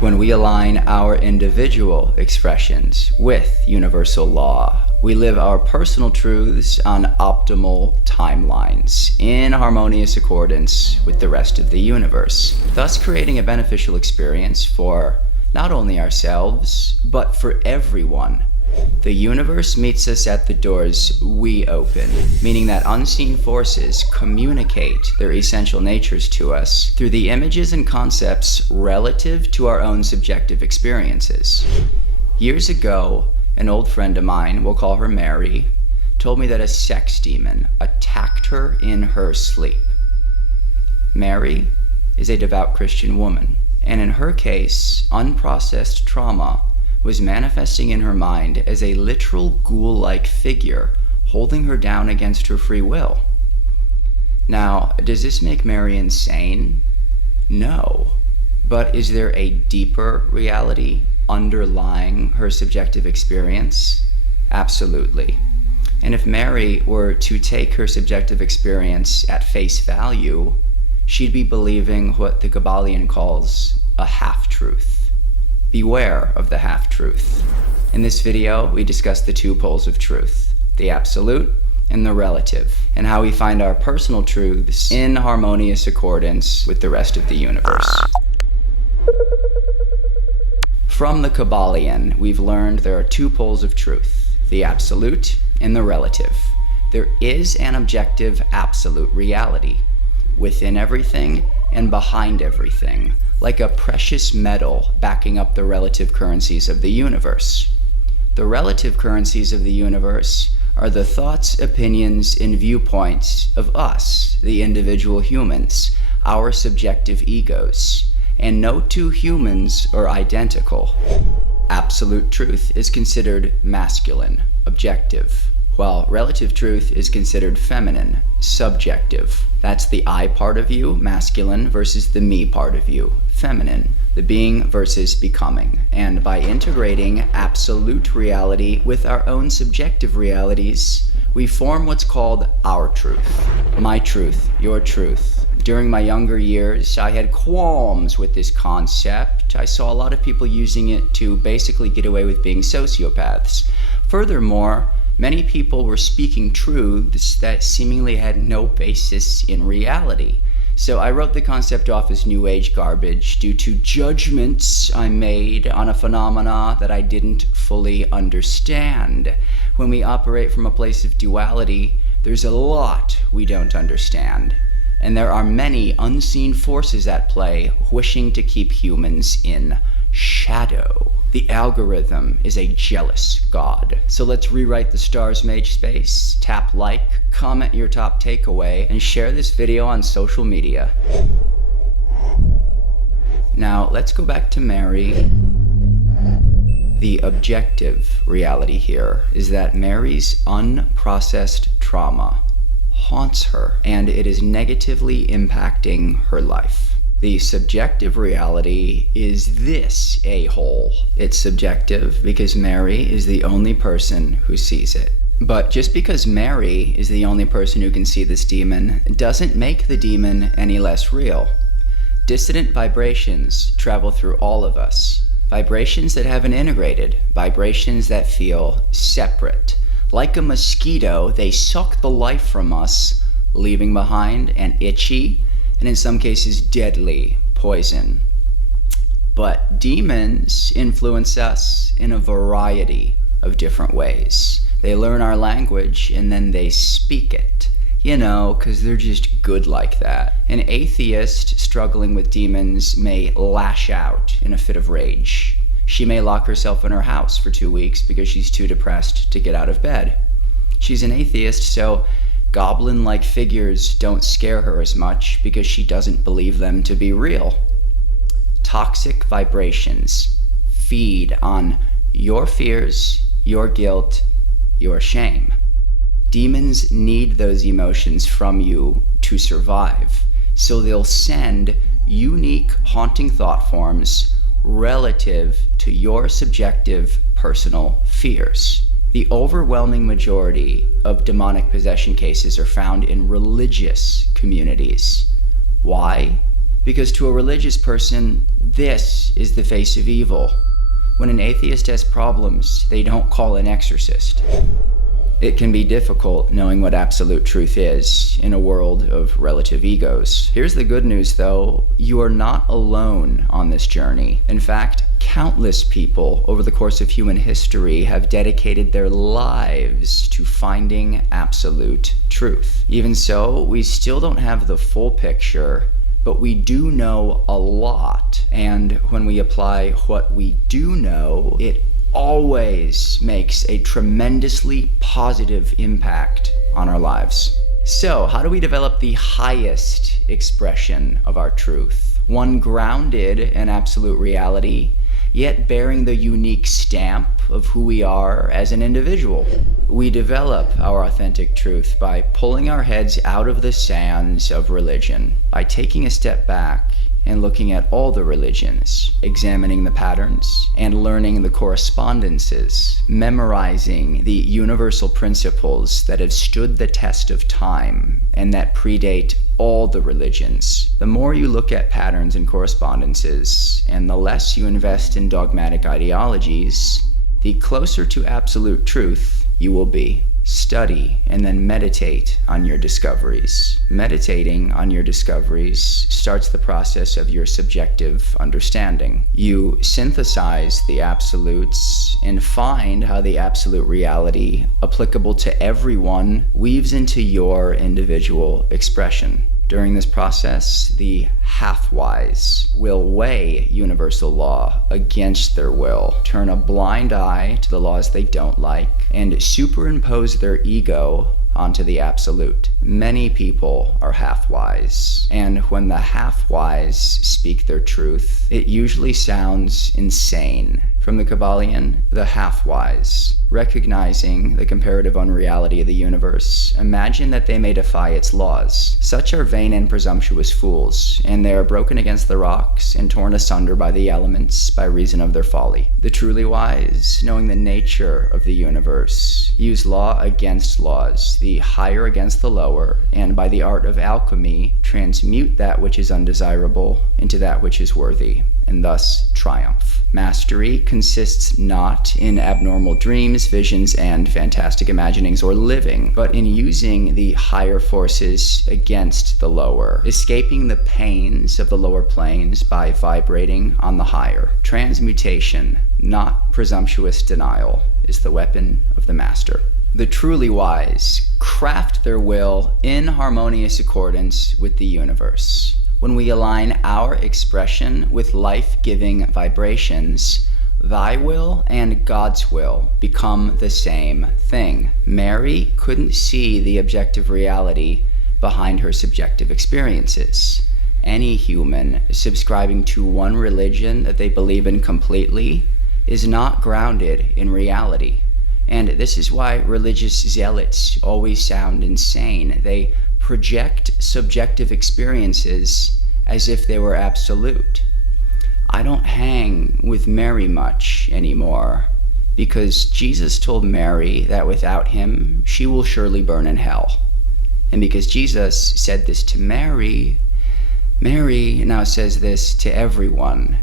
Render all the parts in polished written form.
When we align our individual expressions with universal law, we live our personal truths on optimal timelines in harmonious accordance with the rest of the universe, thus creating a beneficial experience for not only ourselves, but for everyone. The universe meets us at the doors we open, meaning that unseen forces communicate their essential natures to us through the images and concepts relative to our own subjective experiences. Years ago, an old friend of mine, we'll call her Mary, told me that a sex demon attacked her in her sleep. Mary is a devout Christian woman, and in her case, unprocessed trauma was manifesting in her mind as a literal ghoul-like figure holding her down against her free will. Now, does this make Mary insane? No. But is there a deeper reality underlying her subjective experience? Absolutely. And if Mary were to take her subjective experience at face value, she'd be believing what the Kabbalion calls a half-truth. Beware of the half-truth. In this video, we discuss the two poles of truth, the absolute and the relative, and how we find our personal truths in harmonious accordance with the rest of the universe. From the Kabbalion, we've learned there are two poles of truth, the absolute and the relative. There is an objective absolute reality within everything and behind everything, like a precious metal backing up the relative currencies of the universe. The relative currencies of the universe are the thoughts, opinions, and viewpoints of us, the individual humans, our subjective egos, and no two humans are identical. Absolute truth is considered masculine, objective, while relative truth is considered feminine, subjective. That's the I part of you, masculine, versus the me part of you, feminine, the being versus becoming. And by integrating absolute reality with our own subjective realities, we form what's called our truth. My truth, your truth. During my younger years, I had qualms with this concept. I saw a lot of people using it to basically get away with being sociopaths. Furthermore, many people were speaking truths that seemingly had no basis in reality. So I wrote the concept off as New Age garbage due to judgments I made on a phenomena that I didn't fully understand. When we operate from a place of duality, there's a lot we don't understand. And there are many unseen forces at play wishing to keep humans in shadow. The algorithm is a jealous god. So let's rewrite the stars mage space, tap like, comment your top takeaway, and share this video on social media. Now let's go back to Mary. The objective reality here is that Mary's unprocessed trauma haunts her, and it is negatively impacting her life. The subjective reality is this a-hole. It's subjective because Mary is the only person who sees it. But just because Mary is the only person who can see this demon doesn't make the demon any less real. Dissident vibrations travel through all of us. Vibrations that haven't integrated, vibrations that feel separate. Like a mosquito, they suck the life from us, leaving behind an itchy, and in some cases deadly, poison. But demons influence us in a variety of different ways. They learn our language and then they speak it. You know, because they're just good like that. An atheist struggling with demons may lash out in a fit of rage. She may lock herself in her house for 2 weeks because she's too depressed to get out of bed. She's an atheist, so goblin-like figures don't scare her as much because she doesn't believe them to be real. Toxic vibrations feed on your fears, your guilt, your shame. Demons need those emotions from you to survive, so they'll send unique haunting thought forms relative to your subjective personal fears. The overwhelming majority of demonic possession cases are found in religious communities. Why? Because to a religious person, this is the face of evil. When an atheist has problems, they don't call an exorcist. It can be difficult knowing what absolute truth is in a world of relative egos. Here's the good news though, you are not alone on this journey. In fact, countless people over the course of human history have dedicated their lives to finding absolute truth. Even so, we still don't have the full picture, but we do know a lot. And when we apply what we do know, it always makes a tremendously positive impact on our lives. So, how do we develop the highest expression of our truth? One grounded in absolute reality, yet bearing the unique stamp of who we are as an individual. We develop our authentic truth by pulling our heads out of the sands of religion, by taking a step back and looking at all the religions, examining the patterns, and learning the correspondences, memorizing the universal principles that have stood the test of time and that predate all the religions. The more you look at patterns and correspondences, and the less you invest in dogmatic ideologies, the closer to absolute truth you will be. Study and then meditate on your discoveries. Meditating on your discoveries starts the process of your subjective understanding. You synthesize the absolutes and find how the absolute reality, applicable to everyone, weaves into your individual expression. During this process, the half-wise will weigh universal law against their will, turn a blind eye to the laws they don't like, and superimpose their ego onto the absolute. Many people are half-wise, and when the half-wise speak their truth, it usually sounds insane. From the Kybalion, the half-wise, recognizing the comparative unreality of the universe, imagine that they may defy its laws. Such are vain and presumptuous fools, and they are broken against the rocks and torn asunder by the elements by reason of their folly. The truly wise, knowing the nature of the universe, use law against laws, the higher against the lower, and by the art of alchemy, transmute that which is undesirable into that which is worthy, and thus triumph. Mastery consists not in abnormal dreams, visions, and fantastic imaginings or living, but in using the higher forces against the lower, escaping the pains of the lower planes by vibrating on the higher. Transmutation, not presumptuous denial, is the weapon of the master. The truly wise craft their will in harmonious accordance with the universe. When we align our expression with life-giving vibrations, thy will and God's will become the same thing. Mary couldn't see the objective reality behind her subjective experiences. Any human subscribing to one religion that they believe in completely is not grounded in reality. And this is why religious zealots always sound insane. They project subjective experiences as if they were absolute. I don't hang with Mary much anymore because Jesus told Mary that without him, she will surely burn in hell. And because Jesus said this to Mary, Mary now says this to everyone.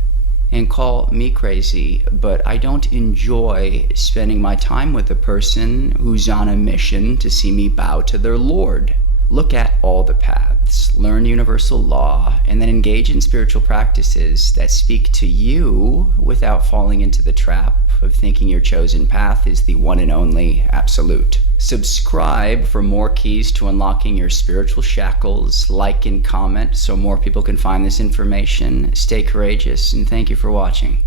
And call me crazy, but I don't enjoy spending my time with a person who's on a mission to see me bow to their Lord. Look at all the paths, learn universal law, and then engage in spiritual practices that speak to you without falling into the trap of thinking your chosen path is the one and only absolute. Subscribe for more keys to unlocking your spiritual shackles. Like and comment so more people can find this information. Stay courageous, and thank you for watching.